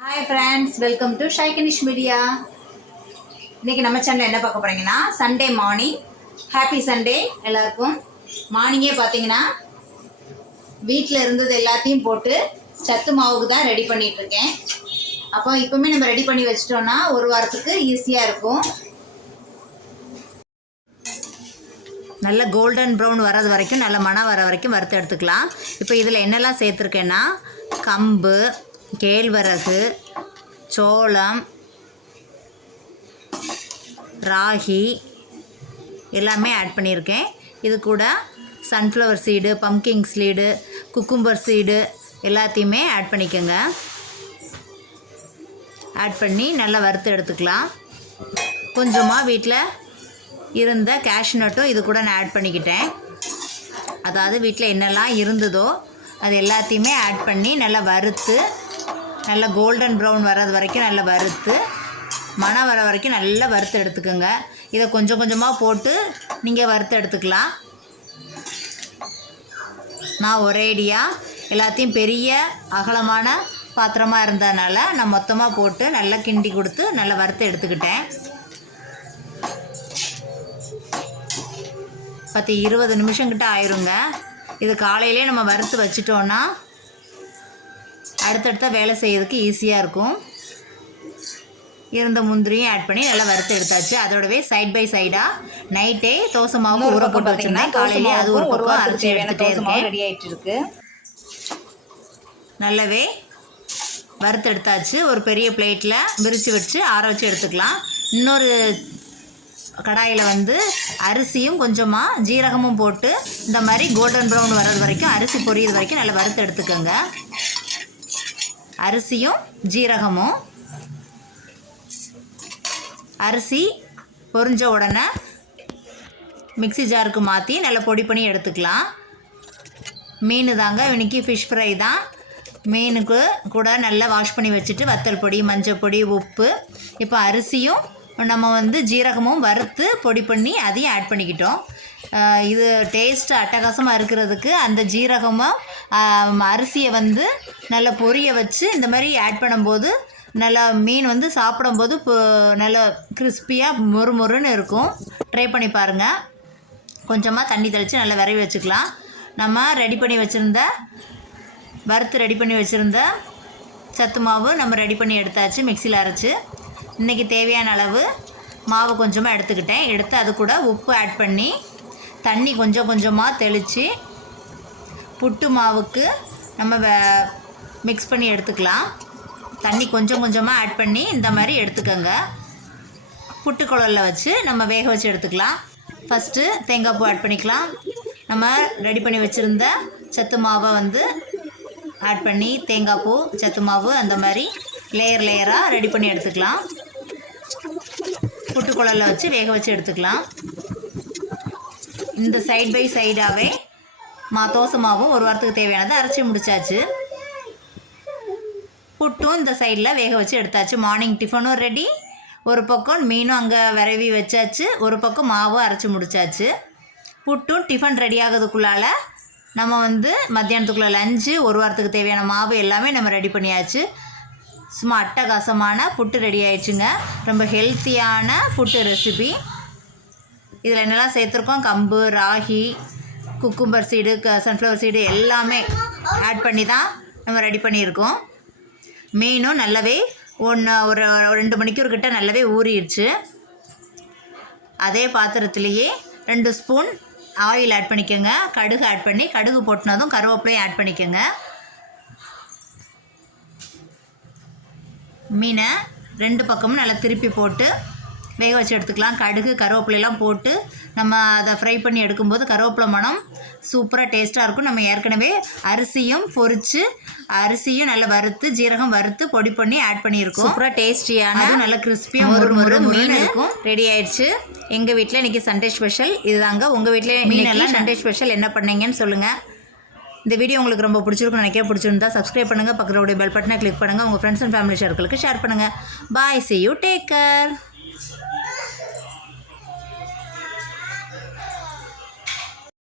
Hi friends welcome to ஷைகனிஷ் media இன்னைக்கு நம்ம சேனல் என்ன பார்க்க போறீங்கன்னா சண்டே மார்னிங் ஹாப்பி சண்டே எல்லாருக்கும். மார்னிங்கே பார்த்தீங்கன்னா வீட்டில் இருந்தது எல்லாத்தையும் போட்டு சத்து மாவுக்கு தான் ரெடி பண்ணிட்டு இருக்கேன். அப்போ இப்போவுமே நம்ம ரெடி பண்ணி வச்சிட்டோம்னா ஒரு வாரத்துக்கு ஈஸியாக இருக்கும். நல்ல கோல்டன் ப்ரௌன் வர்றது வரைக்கும் நல்ல மனம் வர வரைக்கும் வறுத்து எடுத்துக்கலாம். இப்போ இதில் என்னெல்லாம் சேர்த்துருக்கேன்னா கம்பு கேழ்வரகு சோளம் ராகி எல்லாமே ஆட் பண்ணியிருக்கேன். இது கூட sunflower seed pumpkin seed cucumber seed எல்லாத்தையுமே ஆட் பண்ணிக்கோங்க. ஆட் பண்ணி நல்லா வறுத்து எடுத்துக்கலாம். கொஞ்சமாக வீட்டில் இருந்த கேஷ்நட்டும் இது கூட நான் ஆட் பண்ணிக்கிட்டேன். அதாவது வீட்டில் என்னெல்லாம் இருந்ததோ அது எல்லாத்தையுமே ஆட் பண்ணி நல்லா வறுத்து நல்லா கோல்டன் ப்ரௌன் வர்றது வரைக்கும் நல்லா வறுத்து மணம் வர வரைக்கும் நல்லா வறுத்து எடுத்துக்கோங்க. இதை கொஞ்சம் கொஞ்சமாக போட்டு நீங்கள் வறுத்து எடுத்துக்கலாம். நான் ஒரேடியாக எல்லாத்தையும் பெரிய அகலமான பாத்திரமாக இருந்ததுனால நான் மொத்தமாக போட்டு நல்லா கிண்டி கொடுத்து நல்லா வறுத்து எடுத்துக்கிட்டேன். பத்து இருபது நிமிஷம் கிட்ட ஆயிருங்க. இது காலையிலே நம்ம வறுத்து வச்சிட்டோன்னா அடுத்தடுத்த வேலை செய்யறதுக்கு ஈஸியாக இருக்கும். இருந்த முந்திரியும் ஆட் பண்ணி நல்லா வறுத்து எடுத்தாச்சு. அதோடவே சைட் பை சைடாக நைட்டே தோசை மாவு ஊற போட்டு வச்சுருந்தேன். காலையிலே அது ஒரு பக்கம் அரைச்சி எடுத்துகிட்டே இருக்கேன். ரெடி ஆயிட்டு இருக்கு நல்லாவே வறுத்து எடுத்தாச்சு. ஒரு பெரிய பிளேட்டில் விரித்து வச்சு ஆற வச்சு எடுத்துக்கலாம். இன்னொரு கடாயில் வந்து அரிசியும் கொஞ்சமாக ஜீரகமும் போட்டு இந்த மாதிரி கோல்டன் ப்ரௌன் வர்றது வரைக்கும் அரிசி பொரியிறது வரைக்கும் நல்லா வறுத்து எடுத்துக்கோங்க. அரிசியும் ஜீரகமும். அரிசி பொரிஞ்ச உடனே மிக்ஸி ஜாருக்கு மாற்றி நல்லா பொடி பண்ணி எடுத்துக்கலாம். மீன் தாங்க இன்னைக்கு ஃபிஷ் ஃப்ரை தான். மீனுக்கு கூட நல்லா வாஷ் பண்ணி வச்சுட்டு வத்தல் பொடி மஞ்சள் பொடி உப்பு. இப்போ அரிசியும் நம்ம வந்து ஜீரகமும் வறுத்து பொடி பண்ணி அதையும் ஆட் பண்ணிக்கிட்டோம். இது டேஸ்ட்டு அட்டகாசமாக இருக்கிறதுக்கு அந்த ஜீரகமும் அரிசியை வந்து நல்லா பொரிய வச்சு இந்த மாதிரி ஆட் பண்ணும்போது நல்லா மீன் வந்து சாப்பிடும்போது இப்போ நல்லா கிறிஸ்பியாக மொறு மொறுன்னு இருக்கும். ட்ரை பண்ணி பாருங்கள் கொஞ்சமாக தண்ணி தெளித்து நல்லா விரவி வச்சுக்கலாம். நம்ம ரெடி பண்ணி வச்சுருந்த வறுத்து ரெடி பண்ணி வச்சுருந்த சத்து மாவு நம்ம ரெடி பண்ணி எடுத்தாச்சு மிக்சியில் அரைச்சி. இன்றைக்கி தேவையான அளவு மாவு கொஞ்சமாக எடுத்துக்கிட்டேன். எடுத்து அது கூட உப்பு ஆட் பண்ணி தண்ணி கொஞ்சம் கொஞ்சமாக தெளித்து புட்டு மாவுக்கு நம்ம மிக்ஸ் பண்ணி எடுத்துக்கலாம். தண்ணி கொஞ்சம் கொஞ்சமாக ஆட் பண்ணி இந்த மாதிரி எடுத்துக்கோங்க. புட்டு குழல்ல வச்சு நம்ம வேக வச்சு எடுத்துக்கலாம். ஃபஸ்ட்டு தேங்காய் பூ ஆட் பண்ணிக்கலாம். நம்ம ரெடி பண்ணி வச்சுருந்த சத்து மாவை வந்து ஆட் பண்ணி தேங்காய் பூ சத்து மாவு அந்த மாதிரி லேயர் லேயராக ரெடி பண்ணி எடுத்துக்கலாம். புட்டு குழல்ல வச்சு வேக வச்சு எடுத்துக்கலாம். இந்த சைட் பை சைடாகவே மா தோசை மாவும் ஒரு வாரத்துக்கு தேவையானதை அரைச்சி முடிச்சாச்சு. புட்டும் இந்த சைடில் வேக வச்சு எடுத்தாச்சு. மார்னிங் டிஃபனும் ரெடி ஒரு பக்கம் மீனும் அங்கே விரவி வச்சாச்சு. ஒரு பக்கம் மாவும் அரைச்சி முடிச்சாச்சு. புட்டும் டிஃபன் ரெடி ஆகிறதுக்குள்ளால நம்ம வந்து மத்தியானத்துக்குள்ளே லஞ்சு ஒரு வாரத்துக்கு தேவையான மாவு எல்லாமே நம்ம ரெடி பண்ணியாச்சு. சும்மா அட்டகாசமான புட்டு ரெடி ஆயிடுச்சுங்க. ரொம்ப ஹெல்த்தியான புட்டு ரெசிபி இதில் என்னெல்லாம் சேர்த்துருக்கோம்? கம்பு ராகி குக்கும்பர் சீடு க சன்ஃப்ளவர் சீடு எல்லாமே ஆட் பண்ணி தான் நம்ம ரெடி பண்ணியிருக்கோம். மீனும் நல்லாவே ஒன்று ஒரு ரெண்டு மணிக்கூர் கிட்ட நல்லாவே ஊறிடுச்சு. அதே பாத்திரத்துலேயே ரெண்டு ஸ்பூன் ஆயில் ஆட் பண்ணிக்கோங்க. கடுகு ஆட் பண்ணி கடுகு போட்டினதும் கருவேப்பிலையும் ஆட் பண்ணிக்கோங்க. மீனை ரெண்டு பக்கமும் நல்லா திருப்பி போட்டு வேக வச்சு எடுத்துக்கலாம். கடுகு கருவேப்பிலையெல்லாம் போட்டு நம்ம அதை ஃப்ரை பண்ணி எடுக்கும்போது கருவேப்பிலை மணம் சூப்பராக டேஸ்ட்டாக இருக்கும். நம்ம ஏற்கனவே அரிசியும் பொரித்து அரிசியும் நல்லா வறுத்து ஜீரகம் வறுத்து பொடி பண்ணி ஆட் பண்ணியிருக்கோம். சூப்பராக டேஸ்டியான நல்லா கிறிஸ்பியாக ஒரு ஒரு மீன் இருக்கும். ரெடி ஆயிடுச்சு. எங்கள் வீட்டில் இன்றைக்கி சண்டே ஸ்பெஷல் இதுதாங்க. உங்கள் வீட்டில் மீன் எல்லாம் சண்டே ஸ்பெஷல் என்ன பண்ணீங்கன்னு சொல்லுங்கள் இந்த வீடியோ உங்களுக்கு ரொம்ப பிடிச்சிருக்கும் நினைக்க பிடிச்சிருந்தா சப்ஸ்கிரைப் பண்ணுங்கள் பக்கத்துடைய பெல் பட்டனை கிளிக் பண்ணுங்கள் உங்கள் ஃப்ரெண்ட்ஸ் அண்ட் ஃபேமிலி சர்க்கிளுக்கு ஷேர் பண்ணுங்கள் bye see you. Take care